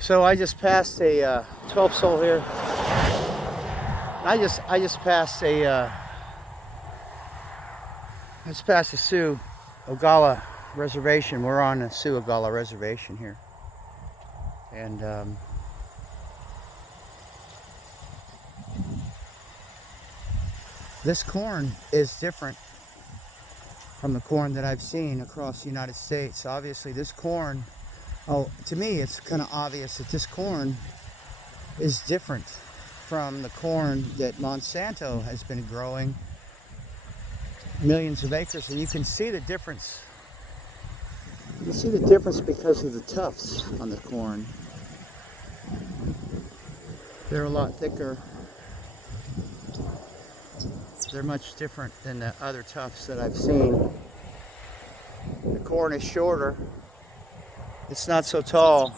So I just passed a 12 soul here. I just passed a Sioux Oglala reservation. We're on a Sioux Oglala reservation here, and this corn is different from the corn that I've seen across the United States. Obviously, this corn, to me, it's kind of obvious that this corn is different from the corn that Monsanto has been growing millions of acres, and you can see the difference. You can see the difference because of the tufts on the corn. They're a lot thicker. They're much different than the other tufts that I've seen. The corn is shorter. It's not so tall.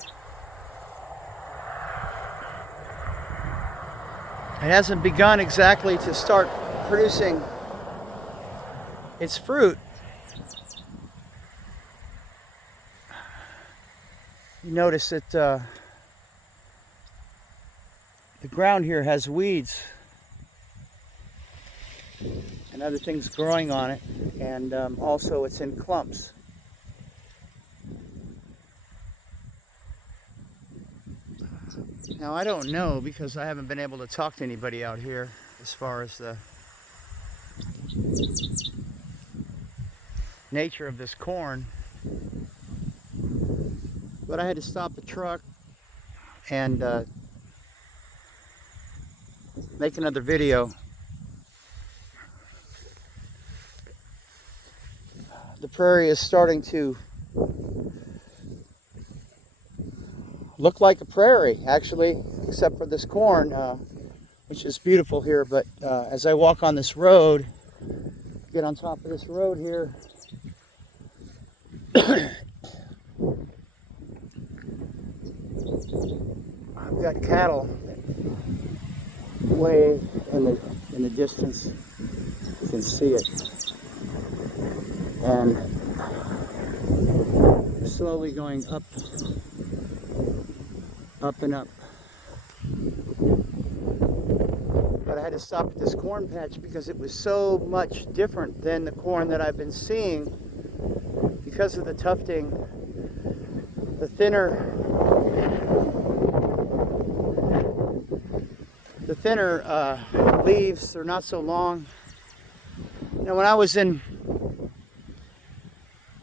It hasn't begun exactly to start producing its fruit. You notice that the ground here has weeds and other things growing on it, and also it's in clumps. Now I don't know, because I haven't been able to talk to anybody out here as far as the nature of this corn, but I had to stop the truck and make another video. The prairie is starting to look like a prairie, actually, except for this corn, which is beautiful here. But as I walk on this road, get on top of this road here, I've got cattle way in the distance. You can see it, and slowly going up and up. But I had to stop at this corn patch because it was so much different than the corn that I've been seeing because of the tufting. The thinner leaves, they're not so long. You know, when I was going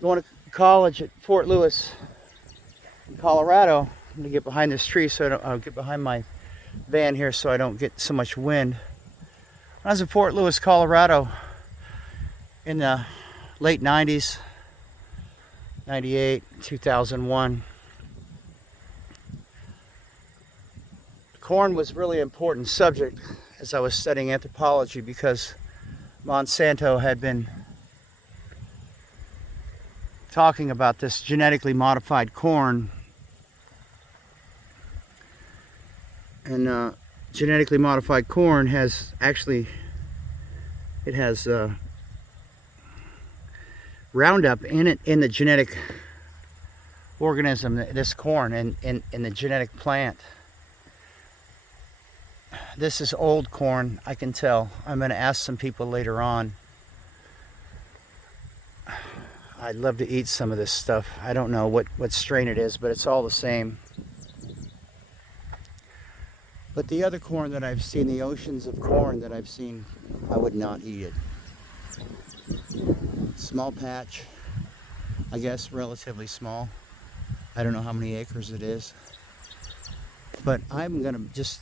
to college at Fort Lewis, Colorado, I'm gonna get behind this tree so I'll get behind my van here so I don't get so much wind. When I was in Fort Lewis, Colorado in the late 90s, 98, 2001, corn was really an important subject as I was studying anthropology, because Monsanto had been talking about this genetically modified corn. And genetically modified corn has Roundup in it, in the genetic organism, this corn, in the genetic plant. This is old corn, I can tell. I'm going to ask some people later on. I'd love to eat some of this stuff. I don't know what strain it is, but it's all the same. But the other corn that I've seen, the oceans of corn that I've seen, I would not eat it. Small patch, I guess, relatively small. I don't know how many acres it is. But I'm gonna just,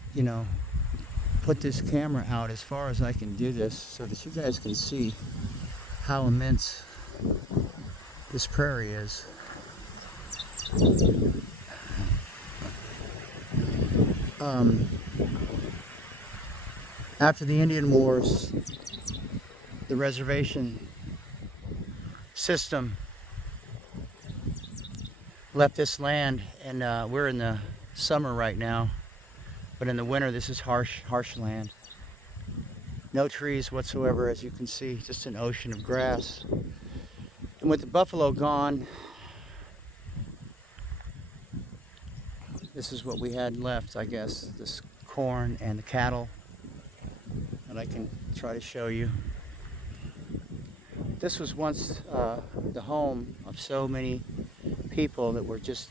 put this camera out as far as I can do this so that you guys can see how immense this prairie is. After the Indian Wars, the reservation system left this land, and we're in the summer right now, but in the winter this is harsh land. No trees whatsoever, as you can see, just an ocean of grass. And with the buffalo gone, this is what we had left, I guess. This corn and the cattle that I can try to show you. This was once the home of so many people that were just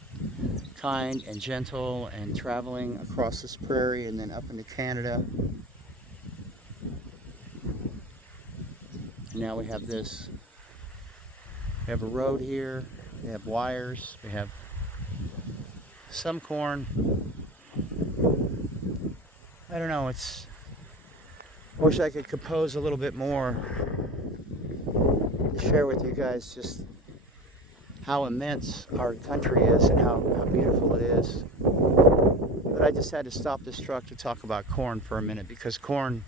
kind and gentle and traveling across this prairie and then up into Canada. And now we have this. We have a road here. We have wires. We have some corn. I don't know. I wish I could compose a little bit more to share with you guys just how immense our country is and how beautiful it is. But I just had to stop this truck to talk about corn for a minute, because corn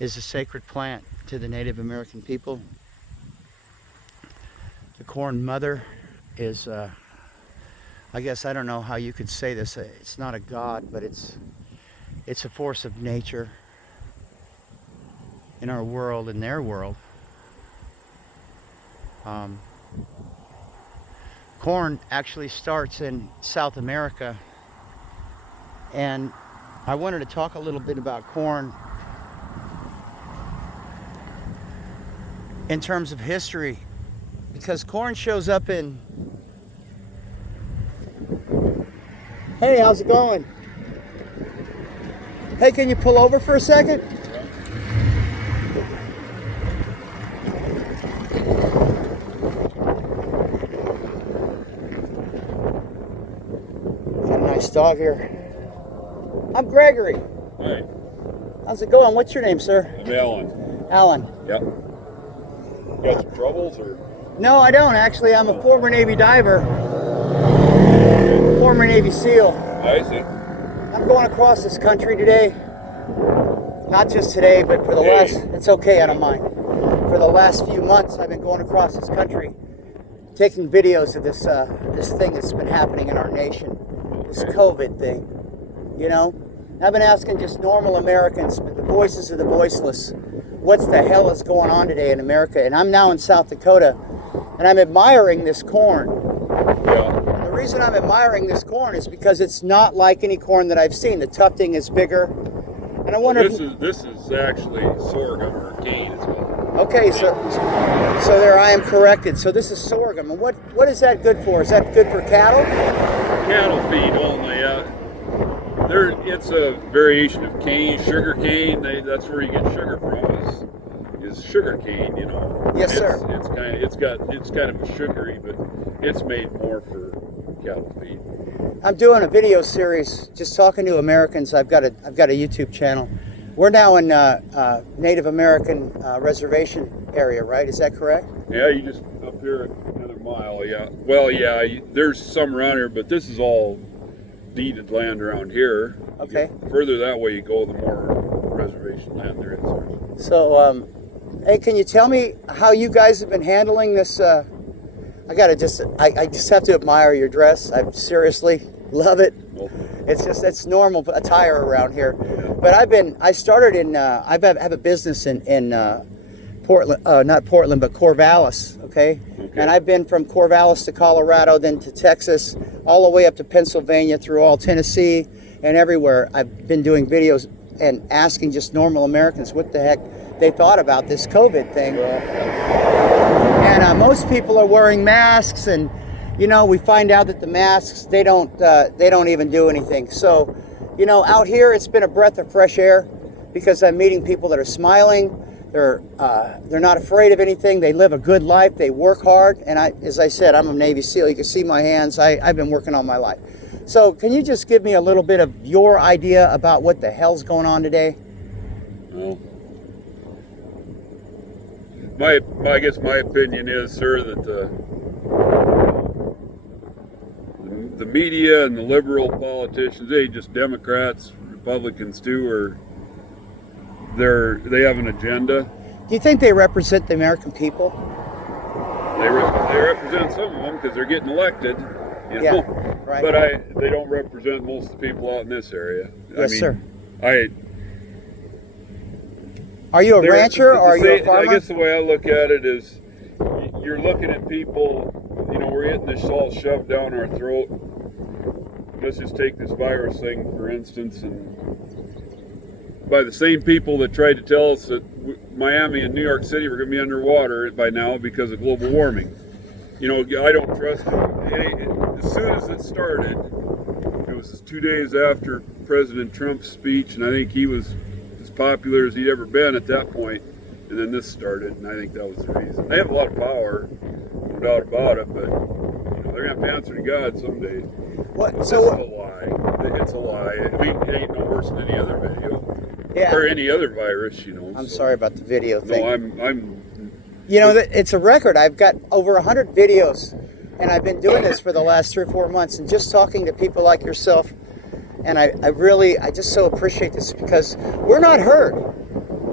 is a sacred plant to the Native American people. The corn mother is, I guess, I don't know how you could say this. It's not a god, but it's a force of nature in our world, in their world. Corn actually starts in South America, and I wanted to talk a little bit about corn in terms of history, because corn shows up in... Hey, how's it going? Hey, can you pull over for a second? Dog here. I'm Gregory. Hi. How's it going? What's your name, sir? I'm Alan. Alan. Yep. Got some troubles or? No, I don't actually. I'm a former Navy diver. Former Navy SEAL. I see. I'm going across this country today. Not just today, but for the last, it's okay, I don't mind. For the last few months, I've been going across this country, taking videos of this thing that's been happening in our nation. This COVID thing, you know? I've been asking just normal Americans, but the voices of the voiceless, what the hell is going on today in America? And I'm now in South Dakota, and I'm admiring this corn. Yeah. And the reason I'm admiring this corn is because it's not like any corn that I've seen. The tufting is bigger. And I wonder this is actually sorghum or cane as well. Okay, so there I am corrected. So this is sorghum. And what is that good for? Is that good for cattle? Cattle feed only, yeah. It's a variation of cane, sugar cane. That's where you get sugar from. Is sugar cane, you know? Yes, sir. It's kind of sugary, but it's made more for cattle feed. I'm doing a video series just talking to Americans. I've got a YouTube channel. We're now in Native American reservation area, right? Is that correct? Yeah, you just up here another mile, yeah. Well, yeah, there's some around here, but this is all deeded land around here. Okay. The further that way you go, the more reservation land there is. So, hey, can you tell me how you guys have been handling this? I just have to admire your dress. I seriously love it. It's normal attire around here. But I started in, I have a business in Portland, not Portland, but Corvallis, okay? And I've been from Corvallis to Colorado, then to Texas, all the way up to Pennsylvania, through all Tennessee, and everywhere. I've been doing videos and asking just normal Americans what the heck they thought about this COVID thing. And most people are wearing masks, and you know, we find out that the masks, they don't even do anything. So, you know, out here it's been a breath of fresh air, because I'm meeting people that are smiling. They're not afraid of anything. They live a good life. They work hard. And as I said, I'm a Navy SEAL. You can see my hands. I've been working all my life. So can you just give me a little bit of your idea about what the hell's going on today? Well, I guess my opinion is, sir, that the media and the liberal politicians, just Democrats, Republicans too, they have an agenda. Do you think they represent the American people? They represent some of them because they're getting elected, you know. Yeah, right. But they don't represent most of the people out in this area. Yes, sir. Are you a rancher or are you a farmer? I guess the way I look at it is, you're looking at people, you know, we're getting this all shoved down our throat. let's just take this virus thing for instance, and by the same people that tried to tell us that Miami and New York City were going to be underwater by now because of global warming. You know, I don't trust it. As soon as it started, it was 2 days after President Trump's speech, and I think he was as popular as he'd ever been at that point. And then this started, and I think that was the reason. They have a lot of power, no doubt about it, but you know, they're going to have to answer to God someday. What? This So is a lie. It's a lie. I mean, it ain't no worse than any other video. yeah. Or any other virus, you know. I'm sorry about the video thing. No, I'm. You know, it's a record. I've got over 100 videos, and I've been doing this for the last 3 or 4 months, and just talking to people like yourself. And I just so appreciate this because we're not heard.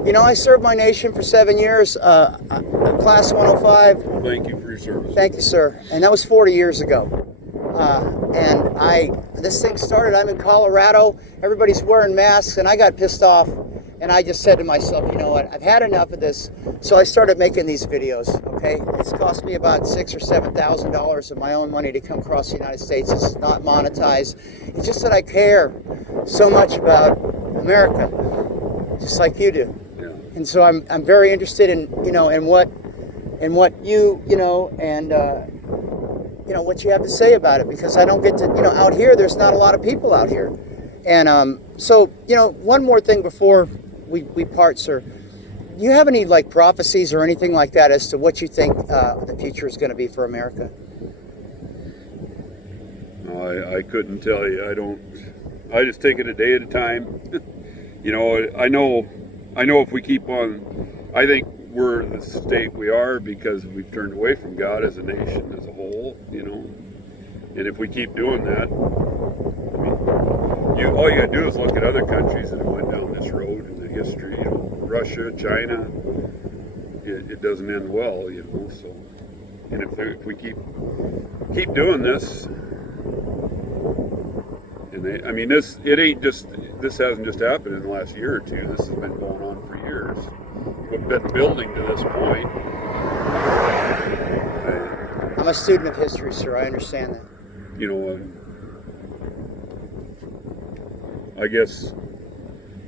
You know, I served my nation for 7 years, class 105. Thank you for your service. Thank you, sir. And that was 40 years ago. This thing started, I'm in Colorado, everybody's wearing masks, and I got pissed off. And I just said to myself, you know what, I've had enough of this. So I started making these videos, okay? It's cost me about $6,000 or $7,000 of my own money to come across the United States. It's not monetized. It's just that I care so much about America, just like you do. Yeah. And so I'm very interested in, you know, in what you, you know, and, you know, what you have to say about it, because I don't get to, you know, out here, there's not a lot of people out here. And so, you know, one more thing before we part, sir. Do you have any, like, prophecies or anything like that as to what you think the future is going to be for America? No, I couldn't tell you. I don't. I just take it a day at a time. You know, I know if we keep on, I think we're the state we are because we've turned away from God as a nation as a whole, you know. And if we keep doing that, I mean, all you gotta do is look at other countries that have went down this road in the history, you know, Russia, China. It doesn't end well, you know. So, and if we keep doing this, and I mean, this hasn't just happened in the last year or two. This has been going on for years. We've been building to this point. I'm a student of history, sir. I understand that. You know, I guess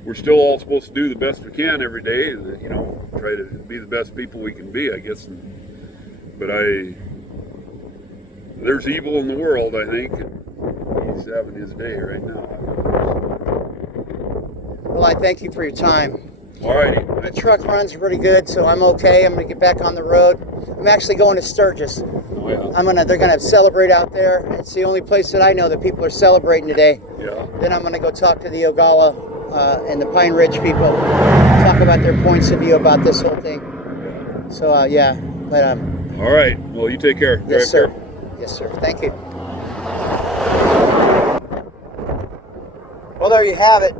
we're still all supposed to do the best we can every day. You know, try to be the best people we can be, I guess. But there's evil in the world, I think. And he's having his day right now. Well, I thank you for your time. All righty. The truck runs pretty good, so I'm okay. I'm going to get back on the road. I'm actually going to Sturgis. Oh, yeah. They're going to celebrate out there. It's the only place that I know that people are celebrating today. Yeah. Then I'm going to go talk to the Ogalla and the Pine Ridge people, talk about their points of view about this whole thing. So, yeah. But, all right. Well, you take care. yes, sir. Careful. Yes, sir. Thank you. Well, there you have it.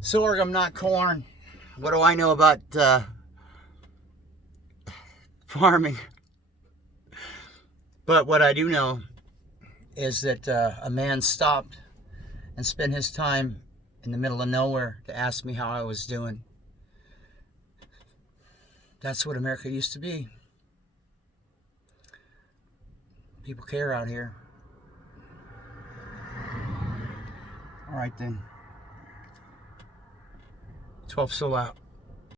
Sorghum, not corn. What do I know about farming? But what I do know is that a man stopped and spent his time in the middle of nowhere to ask me how I was doing. That's what America used to be. People care out here. All right then. 12 Soul out.